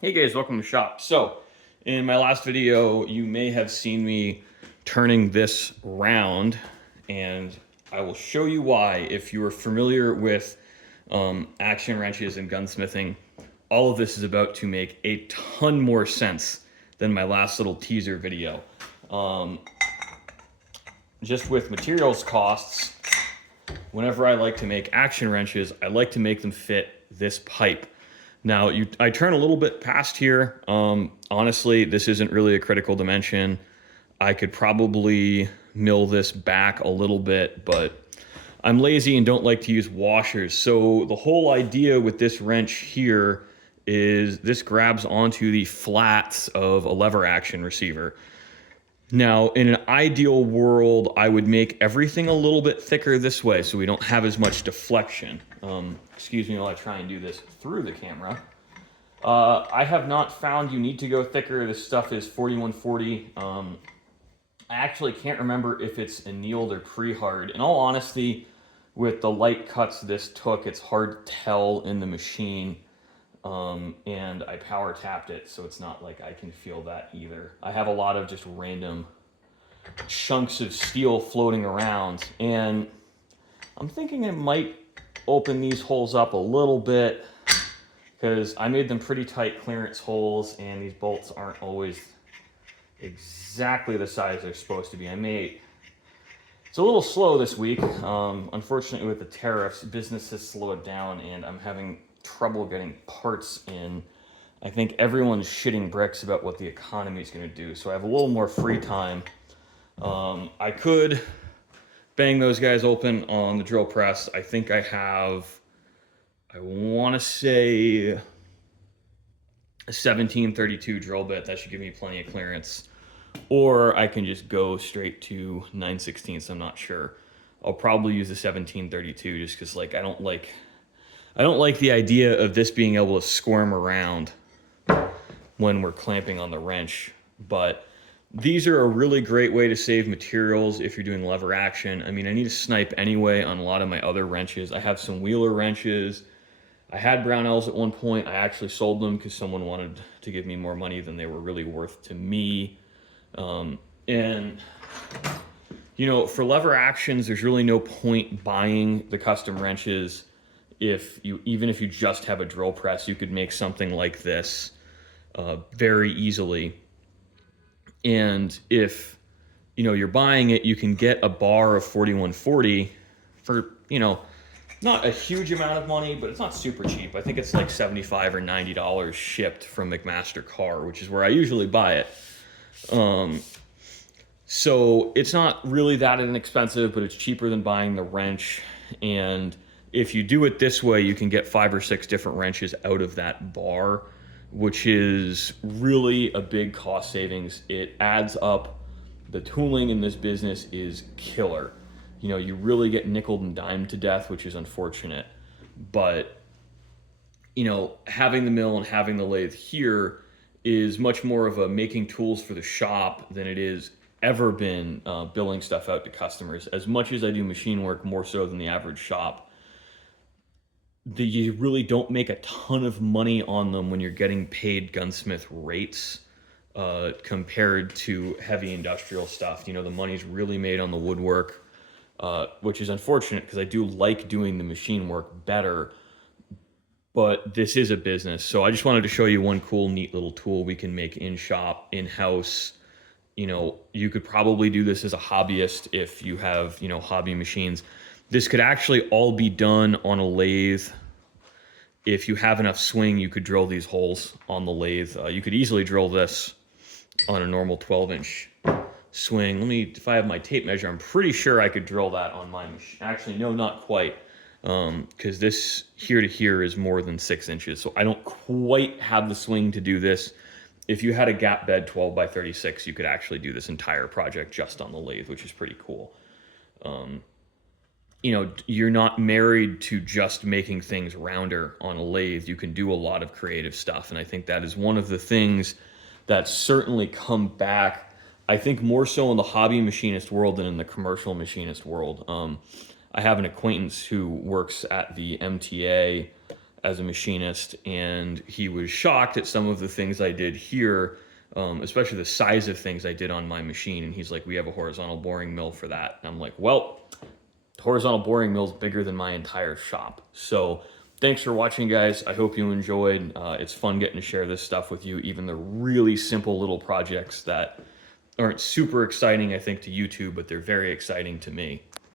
Hey guys, welcome to the shop. So, in my last video, you may have seen me turning this round, and I will show you why. If you are familiar with action wrenches and gunsmithing, all of this is about to make a ton more sense than my last little teaser video. Just with materials costs, whenever I like to make action wrenches, I like to make them fit this pipe. Now, I turn a little bit past here. Honestly, this isn't really a critical dimension. I could probably mill this back a little bit, but I'm lazy and don't like to use washers. So the whole idea with this wrench here is this grabs onto the flats of a lever action receiver. Now, in an ideal world, I would make everything a little bit thicker this way so we don't have as much deflection. Excuse me while I try and do this through the camera. I have not found you need to go thicker. This stuff is 4140. I actually can't remember if it's annealed or pre-hard. In all honesty, with the light cuts this took, it's hard to tell in the machine. And I power tapped it, so it's not like I can feel that either. I have a lot of just random chunks of steel floating around, and I'm thinking I might open these holes up a little bit because I made them pretty tight clearance holes, and these bolts aren't always exactly the size they're supposed to be. It's a little slow this week. Unfortunately, with the tariffs, business has slowed down, and I'm having trouble getting parts in. I think everyone's shitting bricks about what the economy is going to do, so I have a little more free time. I could bang those guys open on the drill press. I think I have, I want to say, a 1732 drill bit. That should give me plenty of clearance. Or I can just go straight to 9/16. I'm not sure. I'll probably use the 1732 just because, like, I don't like the idea of this being able to squirm around when we're clamping on the wrench. But these are a really great way to save materials if you're doing lever action. I mean, I need to snipe anyway on a lot of my other wrenches. I have some Wheeler wrenches. I had Brownells at one point. I actually sold them because someone wanted to give me more money than they were really worth to me. And you know, for lever actions, there's really no point buying the custom wrenches. Even if you just have a drill press, you could make something like this very easily. And if you're buying it, you can get a bar of 4140 for not a huge amount of money, but it's not super cheap. I think it's like $75 or $90 shipped from McMaster Car, which is where I usually buy it. So it's not really that inexpensive, but it's cheaper than buying the wrench. And if you do it this way, you can get 5 or 6 different wrenches out of that bar, which is really a big cost savings. It adds up. The tooling in this business is killer. You really get nickeled and dimed to death, which is unfortunate. But, having the mill and having the lathe here is much more of a making tools for the shop than it is ever been billing stuff out to customers. As much as I do machine work, more so than the average shop, you really don't make a ton of money on them when you're getting paid gunsmith rates compared to heavy industrial stuff. The money's really made on the woodwork, which is unfortunate because I do like doing the machine work better. But this is a business, so I just wanted to show you one cool, neat little tool we can make in shop, in house. You could probably do this as a hobbyist if you have, hobby machines. This could actually all be done on a lathe. If you have enough swing, you could drill these holes on the lathe. You could easily drill this on a normal 12-inch swing. If I have my tape measure, I'm pretty sure I could drill that on my machine. Actually, no, not quite. Because this here to here is more than 6 inches. So I don't quite have the swing to do this. If you had a gap bed 12 by 36, you could actually do this entire project just on the lathe, which is pretty cool. You're not married to just making things rounder on a lathe. You can do a lot of creative stuff. And I think that is one of the things that's certainly come back, I think more so in the hobby machinist world than in the commercial machinist world. I have an acquaintance who works at the MTA as a machinist, and he was shocked at some of the things I did here, especially the size of things I did on my machine. And he's like, we have a horizontal boring mill for that. And I'm like, well, the horizontal boring mill is bigger than my entire shop. So thanks for watching, guys. I hope you enjoyed. It's fun getting to share this stuff with you, even the really simple little projects that aren't super exciting, I think, to YouTube, but they're very exciting to me.